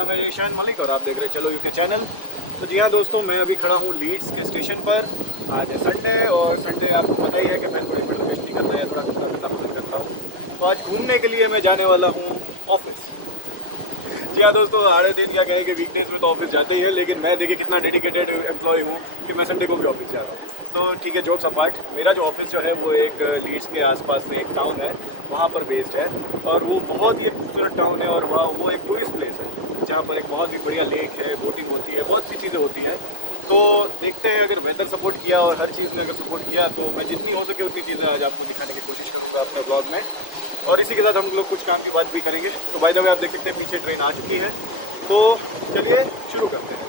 नाम है ईशान मलिक और आप देख रहे हैं चलो यूके चैनल। तो जी हाँ दोस्तों, मैं अभी खड़ा हूँ लीड्स के स्टेशन पर। आज है संडे और संडे आपको पता ही है कि मैं थोड़ी मेडिटेशन करना या थोड़ा घूमना फिरना पसंद करता हूँ। तो आज घूमने के लिए मैं जाने वाला हूँ ऑफिस। जी हाँ दोस्तों, आधे दिन क्या कहें कि वीकडेज में तो ऑफिस जाते ही है, लेकिन मैं देखिए कितना डेडिकेटेड एम्प्लॉय हूँ कि मैं संडे को भी ऑफिस जा रहा हूँ। तो ठीक है, जोक्स अपार्ट, मेरा जो ऑफिस जो है वो एक लीड्स के आसपास में एक टाउन है, वहाँ पर बेस्ड है। और वो बहुत ही खूबसूरत टाउन है और वहाँ वो एक टूरिस्ट प्लेस है जहाँ पर एक बहुत ही बढ़िया लेक है, बोटिंग होती है, बहुत सी चीज़ें होती हैं। तो देखते हैं, अगर वेदर सपोर्ट किया और हर चीज़ ने अगर सपोर्ट किया तो मैं जितनी हो सके उतनी चीज़ें आज आपको दिखाने की कोशिश करूँगा अपने ब्लॉग में। और इसी के साथ हम लोग कुछ काम की बात भी करेंगे। तो बाय द वे आप देख सकते हैं पीछे ट्रेन आ चुकी है, तो चलिए शुरू करते हैं।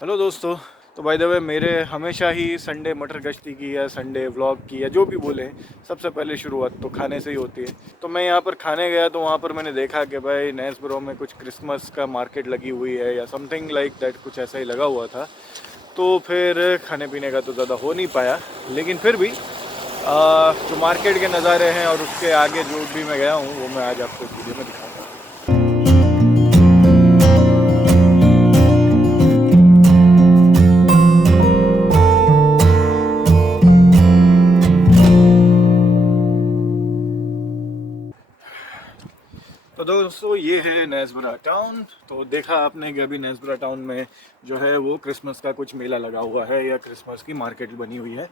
हेलो दोस्तों, तो बाय द वे मेरे हमेशा ही संडे मटर गश्ती की या संडे व्लॉग की या जो भी बोले, सबसे पहले शुरुआत तो खाने से ही होती है। तो मैं यहाँ पर खाने गया तो वहाँ पर मैंने देखा कि भाई नेस्बरो में कुछ क्रिसमस का मार्केट लगी हुई है या समथिंग लाइक दैट, कुछ ऐसा ही लगा हुआ था। तो फिर खाने पीने का तो ज़्यादा हो नहीं पाया, लेकिन फिर भी जो मार्केट के नज़ारे हैं और उसके आगे जो भी मैं गया हूँ वो मैं आज आपको इस वीडियो में दिखाऊँगा। तो दोस्तों ये है नेस्बरा टाउन। तो देखा आपने कि अभी नेस्बरा टाउन में जो है वो क्रिसमस का कुछ मेला लगा हुआ है या क्रिसमस की मार्केट बनी हुई है।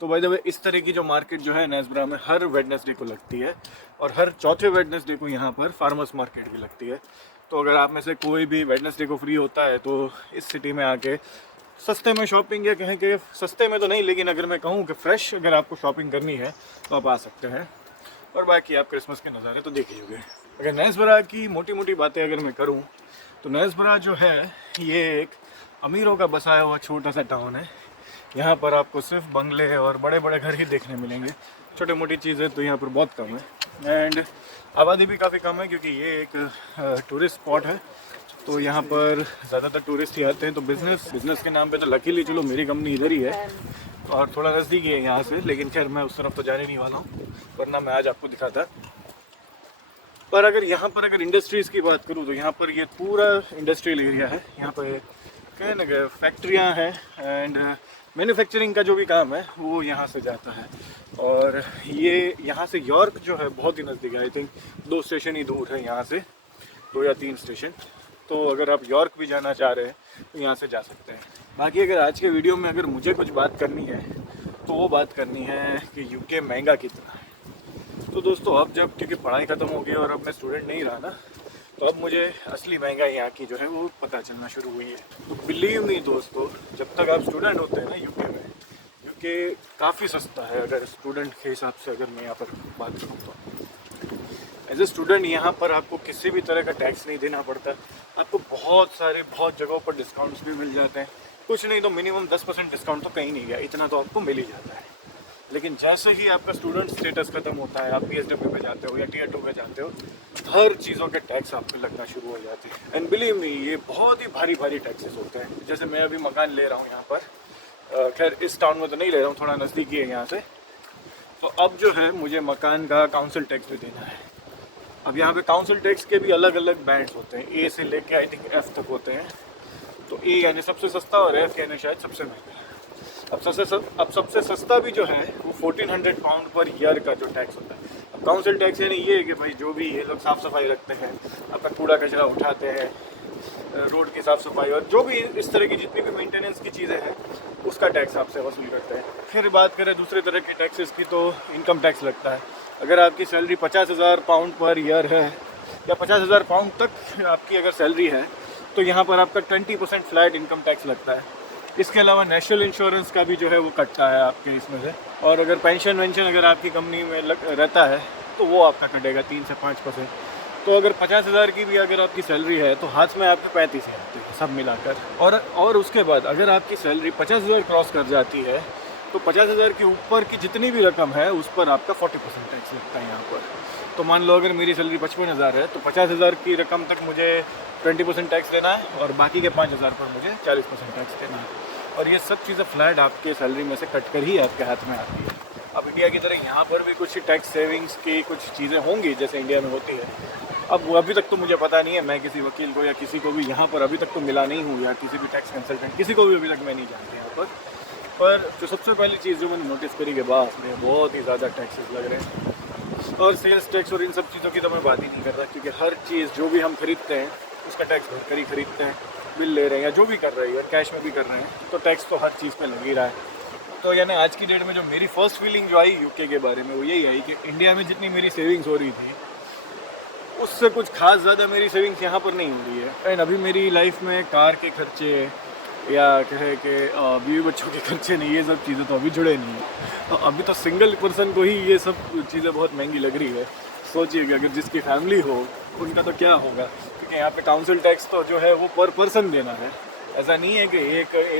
तो बाय द वे इस तरह की जो मार्केट जो है नेस्बरा में हर वेडनेसडे को लगती है और हर चौथे वेडनेसडे को यहाँ पर फार्मर्स मार्केट भी लगती है। तो अगर आप में से कोई भी वेडनेसडे को फ्री होता है तो इस सिटी में आके सस्ते में शॉपिंग, या कहें कि सस्ते में तो नहीं, लेकिन अगर मैं कहूँ कि फ्रेश अगर आपको शॉपिंग करनी है तो आप आ सकते हैं। और बाकी आप क्रिसमस के नज़ारे तो देख ही होंगे। अगर नेस्बरा की मोटी मोटी बातें अगर मैं करूं तो नेस्बरा जो है ये एक अमीरों का बसाया हुआ छोटा सा टाउन है। यहाँ पर आपको सिर्फ बंगले और बड़े बड़े घर ही देखने मिलेंगे, छोटी मोटी चीज़ें तो यहाँ पर बहुत कम है। एंड आबादी भी काफ़ी कम है क्योंकि ये एक टूरिस्ट स्पॉट है। तो यहाँ पर ज़्यादातर टूरिस्ट ही आते हैं। तो बिज़नेस के नाम पे तो लकीली चलो मेरी कंपनी इधर ही है और थोड़ा नज़दीक ही है यहाँ से, लेकिन खैर मैं उस तरफ तो जाने नहीं वाला हूँ, वरना मैं आज आपको दिखाता। पर अगर यहाँ पर अगर इंडस्ट्रीज़ की बात करूँ तो यहाँ पर ये पूरा इंडस्ट्रियल एरिया है। यहाँ पर कहें ना कि फैक्ट्रियाँ हैं एंड मैन्युफैक्चरिंग का जो भी काम है वो यहाँ से जाता है। और ये यहाँ से यॉर्क जो है बहुत ही नज़दीक है, आई थिंक 2 स्टेशन ही दूर है यहाँ से, 2 या 3 स्टेशन। तो अगर आप यॉर्क भी जाना चाह रहे हैं तो यहाँ से जा सकते हैं। बाकी अगर आज के वीडियो में अगर मुझे कुछ बात करनी है तो वो बात करनी है कि यूके महंगा कितना है। तो दोस्तों अब जब क्योंकि पढ़ाई ख़त्म हो गई और अब मैं स्टूडेंट नहीं रहा ना, तो अब मुझे असली महंगाई यहाँ की जो है वो पता चलना शुरू हुई है। तो बिलीव मी दोस्तों, जब तक आप स्टूडेंट होते हैं ना यूके में, यूके काफ़ी सस्ता है। अगर स्टूडेंट के हिसाब से अगर मैं यहाँ पर बात करूँ तो एज ए स्टूडेंट यहाँ पर आपको किसी भी तरह का टैक्स नहीं देना पड़ता। आपको बहुत जगहों पर डिस्काउंट्स भी मिल जाते हैं। कुछ नहीं तो मिनिमम 10% डिस्काउंट तो कहीं नहीं गया, इतना तो आपको मिल ही जाता है। लेकिन जैसे ही आपका स्टूडेंट स्टेटस खत्म होता है, आप PSW पे जाते हो या Tier 2 पे जाते हो, हर चीज़ों के टैक्स आपको लगना शुरू हो जाते हैं। एंड बिलीव मी, ये बहुत ही भारी टैक्सेस होते हैं। जैसे मैं अभी मकान ले रहा हूँ यहाँ पर, खैर इस टाउन में तो नहीं ले रहा हूँ, थोड़ा नज़दीकी है यहाँ से। तो अब जो है मुझे मकान का काउंसिल टैक्स भी देना है। अब यहाँ पे काउंसिल टैक्स के भी अलग अलग बैंड्स होते हैं, ए से लेके आई थिंक एफ तक होते हैं। तो ए यानी सबसे सस्ता और एफ यानी शायद सबसे महंगा। अब सबसे सस्ता भी जो है वो 1400 पाउंड पर ईयर का जो टैक्स होता है। अब काउंसिल टैक्स यानी ये है कि भाई जो भी ये लोग साफ़ सफाई रखते हैं, अपना कूड़ा कचरा उठाते हैं, रोड की साफ़ सफाई और जो भी इस तरह की जितनी भी मेंटेनेंस की चीज़ें हैं उसका टैक्स आपसे वसूल करते हैं। फिर बात करें दूसरे तरह के टैक्सेस की तो इनकम टैक्स लगता है। अगर आपकी सैलरी 50,000 पाउंड पर ईयर है या 50,000 पाउंड तक आपकी अगर सैलरी है तो यहाँ पर आपका 20% फ्लैट इनकम टैक्स लगता है। इसके अलावा नेशनल इंश्योरेंस का भी जो है वो कटता है आपके इसमें से। और अगर पेंशन वेंशन अगर आपकी कंपनी में रहता है तो वो आपका कटेगा 3 से 5%। तो अगर 50,000 की भी अगर आपकी सैलरी है तो हाथ में आपके 35 ही आते हैं सब मिलाकर। और उसके बाद अगर आपकी सैलरी 50,000 क्रॉस कर जाती है तो 50,000 के ऊपर की जितनी भी रकम है उस पर आपका 40% टैक्स लगता है यहाँ पर। तो मान लो अगर मेरी सैलरी 55,000 है तो 50,000 की रकम तक मुझे 20% टैक्स देना है और बाकी के 5,000 पर मुझे 40% टैक्स देना है। और ये सब चीज़ें फ्लैट आपके सैलरी में से कट कर ही आपके हाथ में आती है। अब इंडिया की तरह यहाँ पर भी कुछ टैक्स सेविंग्स की कुछ चीज़ें होंगी जैसे इंडिया में होती है। अब वो अभी तक तो मुझे पता नहीं है, मैं किसी वकील को या किसी को भी यहाँ पर अभी तक तो मिला नहीं हूँ, या किसी भी टैक्स कंसल्टेंट किसी को भी अभी तक मैं नहीं जानती यहाँ पर जो सबसे पहली चीज़ जो मैंने नोटिस करी के बाद में बहुत ही ज़्यादा टैक्सेस लग रहे हैं। और सेल्स टैक्स और इन सब चीज़ों की तो मैं बात ही नहीं कर रहा, क्योंकि हर चीज़ जो भी हम खरीदते हैं उसका टैक्स भरकर ही खरीदते हैं। बिल ले रहे हैं या जो भी कर रहे हैं, कैश में भी कर रहे हैं, तो टैक्स तो हर चीज़ पे लग ही रहा है। तो यानी आज की डेट में जो मेरी फर्स्ट फीलिंग जो आई यूके के बारे में वो यही आई कि इंडिया में जितनी मेरी सेविंग्स हो रही थी उससे कुछ खास ज़्यादा मेरी सेविंग्स यहाँ पर नहीं हो रही है। एंड अभी मेरी लाइफ में कार के खर्चे या कहे कि बीवी बच्चों के खर्चे नहीं, ये सब चीज़ें तो अभी जुड़े नहीं है। तो अभी तो सिंगल पर्सन को ही ये सब चीज़ें बहुत महंगी लग रही है। सोचिए कि अगर जिसकी फैमिली हो उनका तो क्या होगा, क्योंकि यहाँ पे काउंसिल टैक्स तो जो है वो पर पर्सन देना है। ऐसा नहीं है कि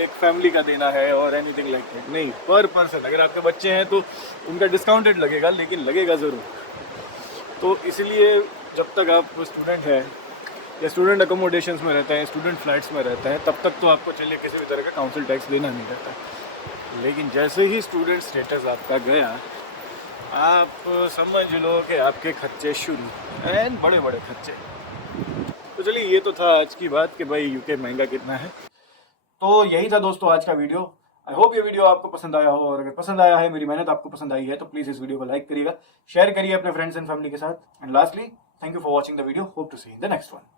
एक फैमिली का देना है और एनीथिंग लाइक दैट, नहीं, पर पर्सन। अगर आपके बच्चे हैं तो उनका डिस्काउंटेड लगेगा, लेकिन लगेगा ज़रूर। तो इसलिए जब तक आप स्टूडेंट हैं या स्टूडेंट अकोमोडेशंस में रहते हैं, स्टूडेंट फ्लैट्स में रहते हैं, तब तक तो आपको चलिए किसी भी तरह का काउंसिल टैक्स देना नहीं रहता। लेकिन जैसे ही स्टूडेंट स्टेटस आपका गया, आप समझ लो कि आपके खर्चे शुरू, एंड बड़े बड़े खर्चे। तो चलिए, ये तो था आज की बात कि भाई यूके महंगा कितना है। तो यही था दोस्तों आज का वीडियो। आई होप ये वीडियो आपको पसंद आया हो, और अगर पसंद आया है, मेरी मेहनत आपको पसंद आई है, तो प्लीज़ इस वीडियो को लाइक करिएगा, शेयर करिए अपने फ्रेंड्स एंड फैमिली के साथ। And lastly, thank you for watching the video. Hope to see in the next one.